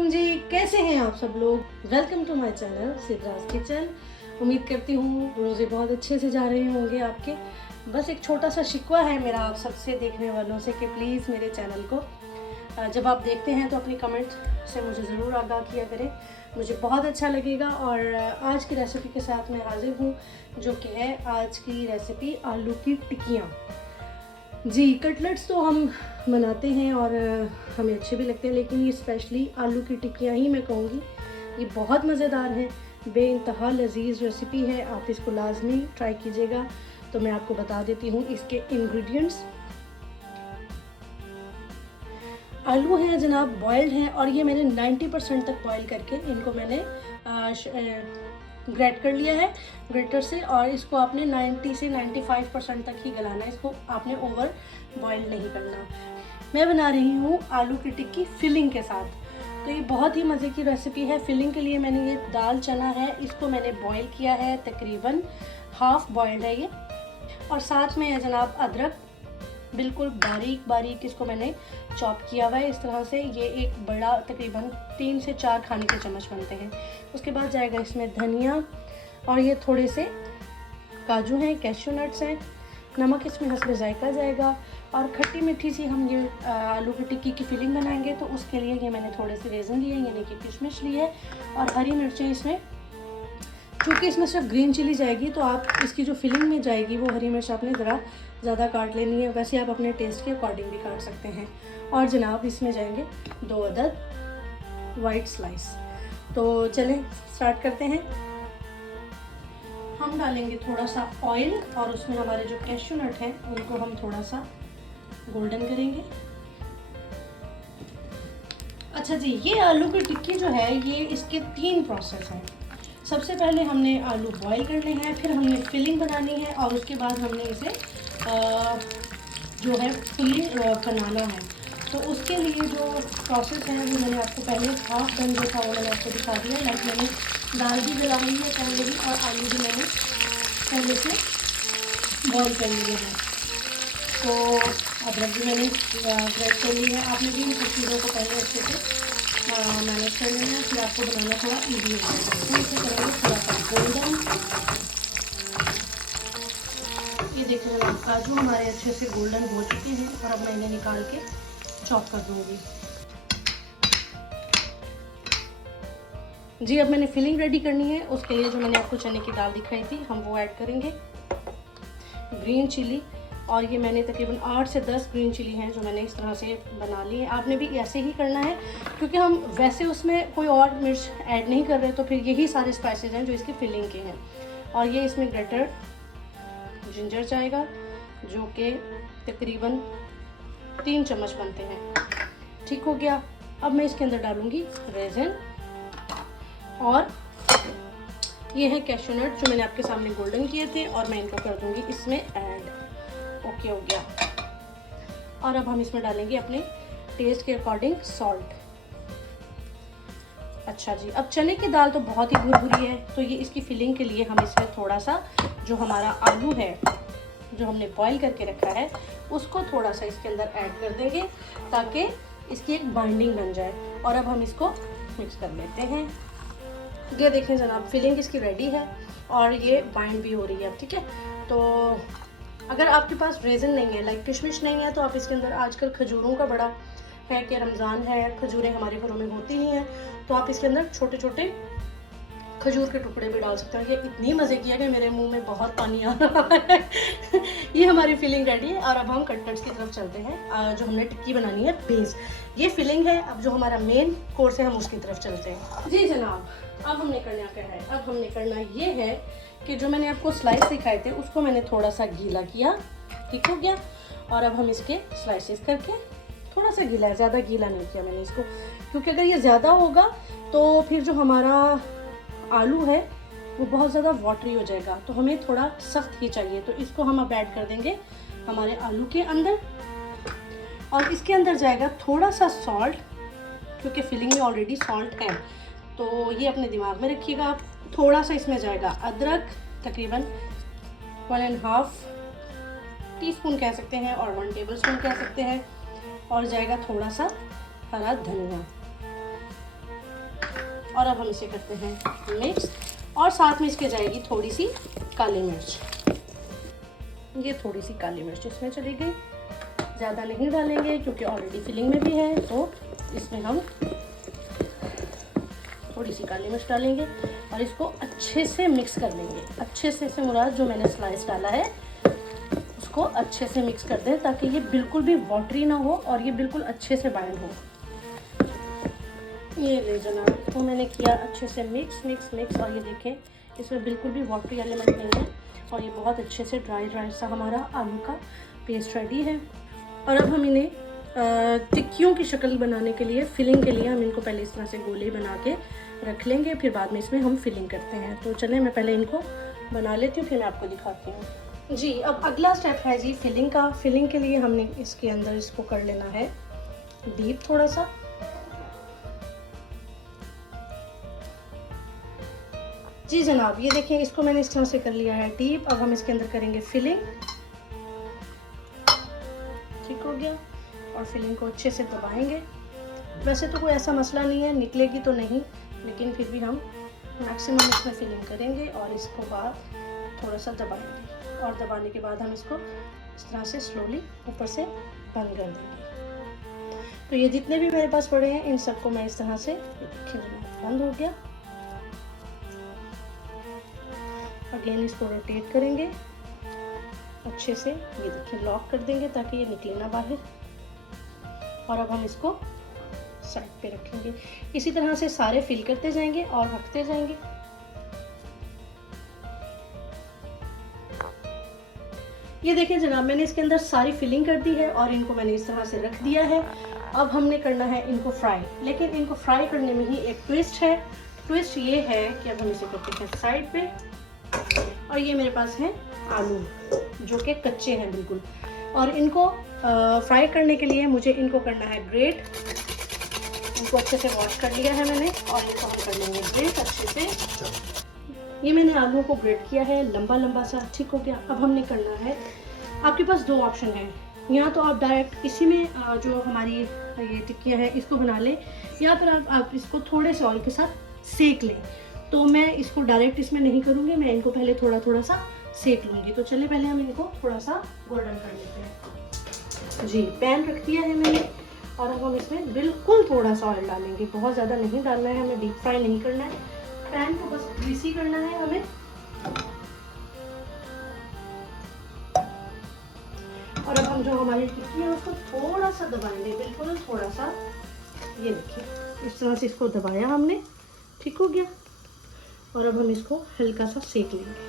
वालेकुम जी, कैसे हैं आप सब लोग। Welcome to my channel Sidraj kitchen. उम्मीद करती हूँ रोज़े बहुत अच्छे से जा रहे होंगे आपके। बस एक छोटा सा शिकवा है मेरा आप सबसे देखने वालों से कि प्लीज़ मेरे चैनल को जब आप देखते हैं तो अपनी कमेंट से मुझे ज़रूर आगाह किया करें, मुझे बहुत अच्छा लगेगा। और आज की रेसिपी के साथ मैं हाजिर हूँ, जो कि है आज की रेसिपी आलू की टिक्कियाँ। जी, कटलेट्स तो हम बनाते हैं और हमें अच्छे भी लगते हैं, लेकिन ये स्पेशली आलू की टिक्कियाँ ही मैं कहूँगी। ये बहुत मज़ेदार है, बेइंतहा लजीज रेसिपी है, आप इसको लाजमी ट्राई कीजिएगा। तो मैं आपको बता देती हूँ इसके इंग्रेडिएंट्स। आलू हैं जनाब, बॉयल्ड हैं, और ये मैंने 90% तक बॉयल करके इनको मैंने ग्रेट कर लिया है ग्रेटर से। और इसको आपने 90 से 95% तक ही गलाना है, इसको आपने ओवर बॉयल नहीं करना। मैं बना रही हूँ आलू की टिक्की फिलिंग के साथ, तो ये बहुत ही मज़े की रेसिपी है। फिलिंग के लिए मैंने ये दाल चना है, इसको मैंने बॉयल किया है, तकरीबन हाफ बॉयल्ड है ये। और साथ में है जनाब अदरक, बिल्कुल बारीक बारीक इसको मैंने चॉप किया हुआ है इस तरह से। ये एक बड़ा तकरीबन 3 से 4 खाने के चम्मच बनते हैं। उसके बाद जाएगा इसमें धनिया, और ये थोड़े से काजू हैं, कैश्यू नट्स हैं। नमक इसमें हस्बे जायका जाएगा। और खट्टी मीठी सी हम ये आलू की टिक्की की फिलिंग बनाएंगे, तो उसके लिए ये मैंने थोड़े से रेज़न लिए, यानी कि किशमिश लिए, और हरी मिर्चें इसमें। क्योंकि इसमें सिर्फ ग्रीन चिली जाएगी, तो आप इसकी जो फिलिंग में जाएगी वो हरी मिर्च आपने ज़रा ज़्यादा काट लेनी है। वैसे आप अपने टेस्ट के अकॉर्डिंग भी काट सकते हैं। और जनाब इसमें जाएंगे 2 अदद वाइट स्लाइस। तो चलें स्टार्ट करते हैं। हम डालेंगे थोड़ा सा ऑयल, और उसमें हमारे जो कैश्यू नट हैं उनको हम थोड़ा सा गोल्डन करेंगे। अच्छा जी, ये आलू की टिक्की जो है, ये इसके 3 प्रोसेस हैं। सबसे पहले हमने आलू बॉईल करने हैं, फिर हमने फिलिंग बनानी है, और उसके बाद हमने इसे जो है फुली बनाना है। तो उसके लिए जो प्रोसेस है वो मैंने आपको पहले हाफ डन जो था वो मैंने आपको दिखा दिया। लाइक मैंने दाल भी गला ली है पहले ही, और आलू भी मैंने पहले से बॉईल कर लिए हैं। तो अदरक भी मैंने ग्रेट कर ली है। आपने भी इन सब चीज़ों को पहले अच्छे से मैनेज कर लेना है, फिर आपको बनाना थोड़ा ईजी हो जाएगा। तो इसे करेंगे थोड़ा सा गोल्डन। ये देखिए जनाब, काजू हमारे अच्छे से गोल्डन हो चुके हैं, और अब मैं इन्हें निकाल के चॉप कर दूंगी। जी, अब मैंने फिलिंग रेडी करनी है। उसके लिए जो मैंने आपको चने की दाल दिखाई थी, हम वो ऐड करेंगे। ग्रीन चिली, और ये मैंने तकरीबन 8 से 10 ग्रीन चिली हैं जो मैंने इस तरह से बना ली है। आपने भी ऐसे ही करना है, क्योंकि हम वैसे उसमें कोई और मिर्च ऐड नहीं कर रहे, तो फिर यही सारे स्पाइसेस हैं जो इसकी फिलिंग के हैं। और ये इसमें ग्रेटर जिंजर जाएगा, जो कि तकरीबन 3 चम्मच बनते हैं। ठीक हो गया। अब मैं इसके अंदर डालूंगी रेज़न, और ये है कैश्यू नट जो मैंने आपके सामने गोल्डन किए थे, और मैं इनको कर दूंगी इसमें ऐड। ओके हो गया। और अब हम इसमें डालेंगे अपने टेस्ट के अकॉर्डिंग सॉल्ट। अच्छा जी, अब चने की दाल तो बहुत ही भुरभुरी है, तो ये इसकी फिलिंग के लिए हम इसमें थोड़ा सा जो हमारा आलू है जो हमने बॉईल करके रखा है, उसको थोड़ा सा इसके अंदर ऐड कर देंगे, ताकि इसकी एक बाइंडिंग बन जाए। और अब हम इसको मिक्स कर लेते हैं। ये देखें जनाब, फिलिंग इसकी रेडी है, और ये बाइंड भी हो रही है अब। ठीक है, तो अगर आपके पास रेज़न नहीं है, लाइक किशमिश नहीं है, तो आप इसके अंदर आजकल खजूरों का बड़ा है कि रमज़ान है, खजूरें हमारे घरों में होती ही हैं, तो आप इसके अंदर छोटे छोटे खजूर के टुकड़े भी डाल सकते हैं। ये इतनी मज़े की है कि मेरे मुंह में बहुत पानी आ रहा है। ये हमारी फिलिंग रेडी है, और अब हम कटलेट्स की तरफ चलते हैं। जो हमने टिक्की बनानी है बेस, ये फिलिंग है। अब जो हमारा मेन कोर्स है हम उसकी तरफ चलते हैं। जी जनाब, अब हमने करना क्या है, अब हमने करना ये है कि जो मैंने आपको स्लाइस दिखाए थे उसको मैंने थोड़ा सा गीला किया। ठीक हो गया। और अब हम इसके स्लाइसेस करके, थोड़ा सा गीला है, ज़्यादा गीला नहीं किया मैंने इसको, क्योंकि अगर ये ज़्यादा होगा तो फिर जो हमारा आलू है वो बहुत ज़्यादा वाटरी हो जाएगा, तो हमें थोड़ा सख्त ही चाहिए। तो इसको हम अब ऐड कर देंगे हमारे आलू के अंदर, और इसके अंदर जाएगा थोड़ा सा सॉल्ट, क्योंकि फिलिंग में ऑलरेडी सॉल्ट है, तो ये अपने दिमाग में रखिएगा आप। थोड़ा सा इसमें जाएगा अदरक, तकरीबन 1.5 टीस्पून कह सकते हैं, और 1 टेबलस्पून कह सकते हैं। और जाएगा थोड़ा सा हरा धनिया। और अब हम इसे करते हैं मिक्स, और साथ में इसके जाएगी थोड़ी सी काली मिर्च। ये थोड़ी सी काली मिर्च इसमें चली गई, ज़्यादा नहीं डालेंगे क्योंकि ऑलरेडी फिलिंग में भी है, तो इसमें हम थोड़ी सी काली मिर्च डालेंगे और इसको अच्छे से मिक्स कर लेंगे। अच्छे से मुराद जो मैंने स्लाइस डाला है उसको अच्छे से मिक्स कर दें ताकि ये बिल्कुल भी वाटरी ना हो और ये बिल्कुल अच्छे से बाइंड हो। ये ले जनाब, इसको मैंने किया अच्छे से मिक्स मिक्स मिक्स, और ये देखें इसमें बिल्कुल भी वाटरी एलिमेंट नहीं है और ये बहुत अच्छे से ड्राई सा हमारा आलू का पेस्ट रेडी है। और अब हम इन्हें टिक्कियों की शक्ल बनाने के लिए, फिलिंग के लिए हम इनको पहले इस तरह से गोले बना के रख लेंगे, फिर बाद में इसमें हम फिलिंग करते हैं। तो चलें मैं पहले इनको बना लेती हूँ, फिर मैं आपको दिखाती हूँ। जी, अब अगला स्टेप है जी फिलिंग का। फिलिंग के लिए हमने इसके अंदर इसको कर लेना है डीप थोड़ा सा। जी जनाब, ये देखिए इसको मैंने इस तरह से कर लिया है डीप। अब हम इसके अंदर करेंगे फिलिंग। ठीक हो गया, और फिलिंग को अच्छे से दबाएंगे। वैसे तो कोई ऐसा मसला नहीं है, निकलेगी तो नहीं, लेकिन फिर भी हम मैक्सिमम इसमें फिलिंग करेंगे और इसको बाद थोड़ा सा दबाएंगे, और दबाने के बाद हम इसको इस तरह से स्लोली ऊपर से बंद कर देंगे। तो ये जितने भी मेरे पास पड़े हैं इन सबको मैं इस तरह से बंद हो गया। अगेन इसको रोटेट करेंगे अच्छे से, ये देखिए लॉक कर देंगे ताकि ये निकले ना बाहर। और अब हम इसको साइड पे रखेंगे। इसी तरह से सारे फिल करते जाएंगे और रखते जाएंगे। ये देखिए जनाब, मैंने इसके अंदर सारी फिलिंग कर दी है और इनको मैंने इस तरह से रख दिया है। अब हमने करना है इनको फ्राई, लेकिन इनको फ्राई करने में ही एक ट्विस्ट है। ट्विस्ट ये है कि अब हम इसे करते हैं साइड पे, और ये मेरे पास है आलू जो कि कच्चे हैं बिल्कुल, और इनको फ्राई करने के लिए मुझे इनको करना है ग्रेट। इनको अच्छे से वॉश कर लिया है मैंने, और इनको हम कर लेंगे ग्रेट अच्छे से। ये मैंने आलू को ग्रेट किया है लंबा लंबा सा। ठीक हो गया। अब हमने करना है, आपके पास दो ऑप्शन है, या तो आप डायरेक्ट इसी में जो हमारी ये टिक्कियाँ है इसको बना लें, या फिर आप इसको थोड़े से ऑयल के साथ सेक लें। तो मैं इसको डायरेक्ट इसमें नहीं करूँगी, मैं इनको पहले थोड़ा थोड़ा सा सेक लूँगी। तो चलिए पहले हम इनको थोड़ा सा गोल्डन कर लेते हैं। जी, पैन रख दिया है मैंने, और अब हम इसमें बिल्कुल थोड़ा सा ऑयल डालेंगे, बहुत ज़्यादा नहीं डालना है, हमें डीप फ्राई नहीं करना है, पैन को बस ग्रीसी करना है हमें। और अब हम जो हमारी टिक्की है उसको थोड़ा सा दबाएंगे, बिल्कुल थोड़ा सा। ये देखिए इस तरह से इसको दबाया हमने। ठीक हो गया। और अब हम इसको हल्का सा सेक लेंगे।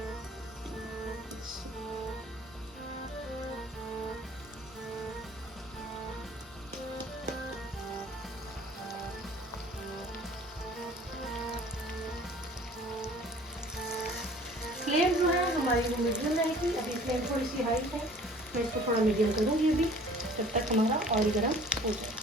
फ्लेम जो है हमारी वो मीडियम रहेगी। अभी फ्लेम थोड़ी सी हाई है, मैं इसको थोड़ा मीडियम करूँगी अभी, जब तक हमारा ऑयल गर्म हो जाए।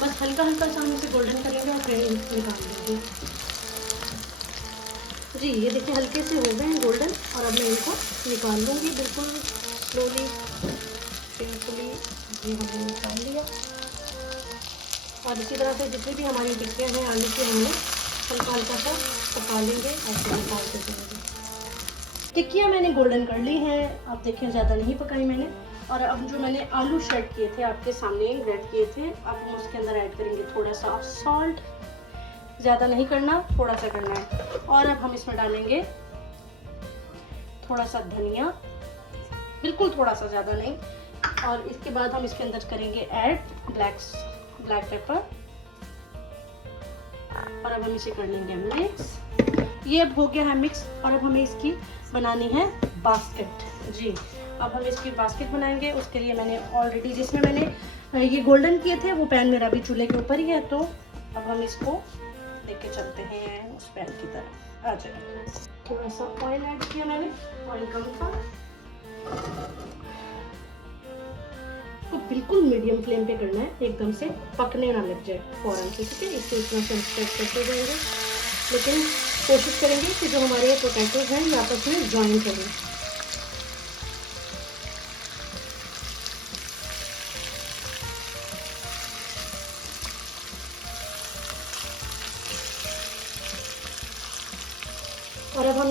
बस हल्का हल्का सा हम इसे गोल्डन करेंगे और फिर निकाल देंगे। जी, ये देखिए हल्के से हो गए हैं गोल्डन, और अब मैं इनको निकाल लूँगी बिल्कुल स्लोली पेनफुली। ये हमने निकाल लिया। और इसी तरह से जितनी भी हमारी टिक्कियाँ हैं आलू की, हमने हल्का हल्का सा पका लेंगे और फिर निकाल के देंगे। टिक्कियाँ मैंने गोल्डन कर ली हैं, आप देखिए ज़्यादा नहीं पकाई मैंने। और अब जो मैंने आलू श्रेड किए थे आपके सामने ग्रेट किए थे, अब हम उसके अंदर ऐड करेंगे थोड़ा सा सॉल्ट, ज़्यादा नहीं करना, थोड़ा सा करना है। और अब हम इसमें डालेंगे थोड़ा सा धनिया, बिल्कुल थोड़ा सा, ज़्यादा नहीं। और इसके बाद हम इसके अंदर करेंगे ऐड ब्लैक पेपर, और अब हम इसे कर लेंगे मिक्स। ये अब हो गया है मिक्स, और अब हमें इसकी बनानी है बास्केट। जी, अब हम इसकी बास्केट बनाएंगे। उसके लिए मैंने ऑलरेडी, जिसमें मैंने ये गोल्डन किए थे, वो पैन मेरा अभी चूल्हे के ऊपर ही है। तो अब हम इसको लेके चलते हैं उस पैन की तरफ। आ जाए, थोड़ा सा ऑयल ऐड किया मैंने, ऑयल कम था। इसको बिल्कुल मीडियम फ्लेम पे करना है, एकदम से पकने ना लग जाए फौरन से। ठीक है, इसको इतना से हम स्प्रेड करते जाएंगे, लेकिन कोशिश करेंगे कि जो हमारे पोटैटोज हैं ये आपस में ज्वाइन करें।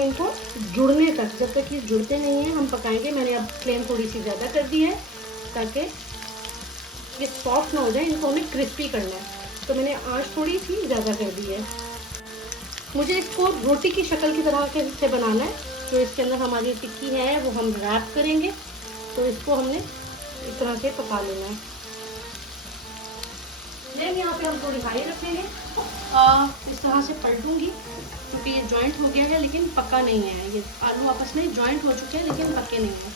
इनको जुड़ने तक, जब तक ये जुड़ते नहीं हैं हम पकाएंगे। मैंने अब फ्लेम थोड़ी सी ज़्यादा कर दी है ताकि ये सॉफ्ट ना हो जाए, इनको हमें क्रिस्पी करना है, तो मैंने आँच थोड़ी सी ज़्यादा कर दी है। मुझे इसको रोटी की शक्ल की तरह के से बनाना है। जो इसके अंदर हमारी टिक्की है वो हम रैप करेंगे, तो इसको हमने इस तरह से पका लेना है। फ्लेम यहाँ पे हम थोड़ी हाई रखेंगे। इस तरह से पलटूंगी क्योंकि ये जॉइंट हो गया है लेकिन पका नहीं है। ये आलू आपस में जॉइंट हो चुके हैं लेकिन पके नहीं हैं।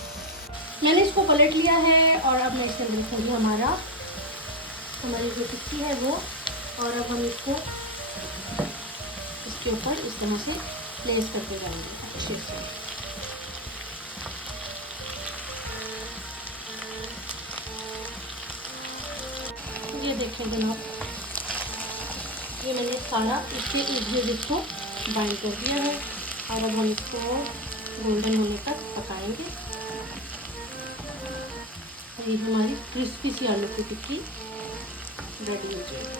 मैंने इसको पलट लिया है और अब मैं इसके अंदर रखूँगी हमारी जो टिक्की है वो। और अब हम इसको इसके ऊपर इस तरह से प्लेस करते जाएंगे अच्छे से। ये देखें जनाब, ये मैंने सारा इसके इर्द-गिर्द इसको बाइंड कर दिया है और अब हम इसको गोल्डन होने तक पकाएंगे। ये हमारी क्रिस्पी सी आलू की टिक्की रेडी हो जाएगी।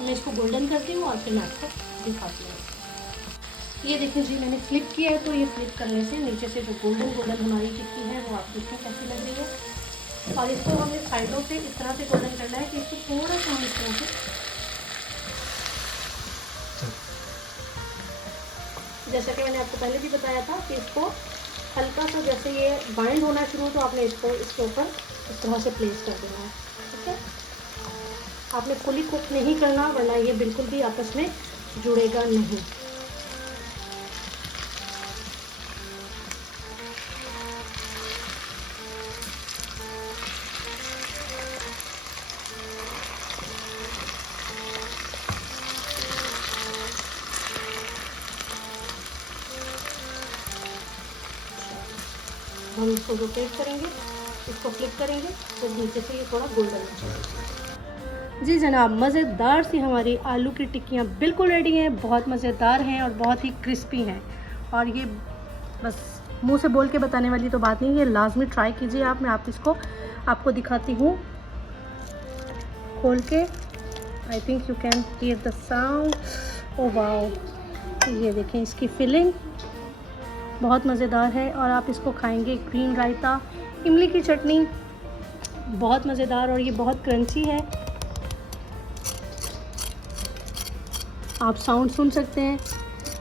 मैं इसको गोल्डन करती हूँ और फिर मैं आपको दिखाती हूँ। ये देखिए जी, मैंने फ्लिप किया है, तो ये फ्लिप करने से नीचे से जो गोल्डन हमारी टिक्की है वो आप देखो कैसी लग रही है। और इसको हमने साइडों से इस तरह से गोल्डन करना है कि इसको थोड़ा सा हम इस तरह से, जैसा कि मैंने आपको पहले भी बताया था कि इसको हल्का सा जैसे ये बाइंड होना शुरू हो तो आपने इसको इसके ऊपर इस तरह से प्लेस कर देना है। ठीक है, आपने फुली कुक नहीं करना वरना ये बिल्कुल भी आपस में जुड़ेगा नहीं। हम इसको रोटेट करेंगे, इसको फ्लिप करेंगे तो नीचे से ये थोड़ा गोल्डन हो जाएगा। जी जनाब, मज़ेदार सी हमारी आलू की टिक्कियाँ बिल्कुल रेडी हैं। बहुत मज़ेदार हैं और बहुत ही क्रिस्पी हैं। और ये बस मुंह से बोल के बताने वाली तो बात नहीं है, ये लाजमी ट्राई कीजिए आप। मैं इसको आपको दिखाती हूँ खोल के। I think you can hear the sound. Oh wow, ये देखें इसकी फिलिंग बहुत मज़ेदार है। और आप इसको खाएंगे ग्रीन रायता, इमली की चटनी, बहुत मज़ेदार। और ये बहुत क्रंची है, आप साउंड सुन सकते हैं,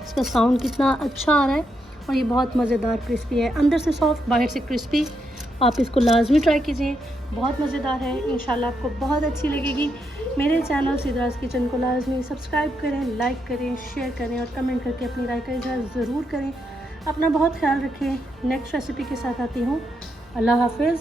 इसका साउंड कितना अच्छा आ रहा है। और ये बहुत मज़ेदार क्रिस्पी है, अंदर से सॉफ्ट बाहर से क्रिस्पी। आप इसको लाजमी ट्राई कीजिए, बहुत मज़ेदार है। इंशाल्लाह आपको बहुत अच्छी लगेगी। मेरे चैनल सिद्राज किचन को लाजमी सब्सक्राइब करें, लाइक करें, शेयर करें और कमेंट करके अपनी राय का इजहार ज़रूर करें। अपना बहुत ख्याल रखें। नेक्स्ट रेसिपी के साथ आती हूँ। अल्लाह हाफिज़।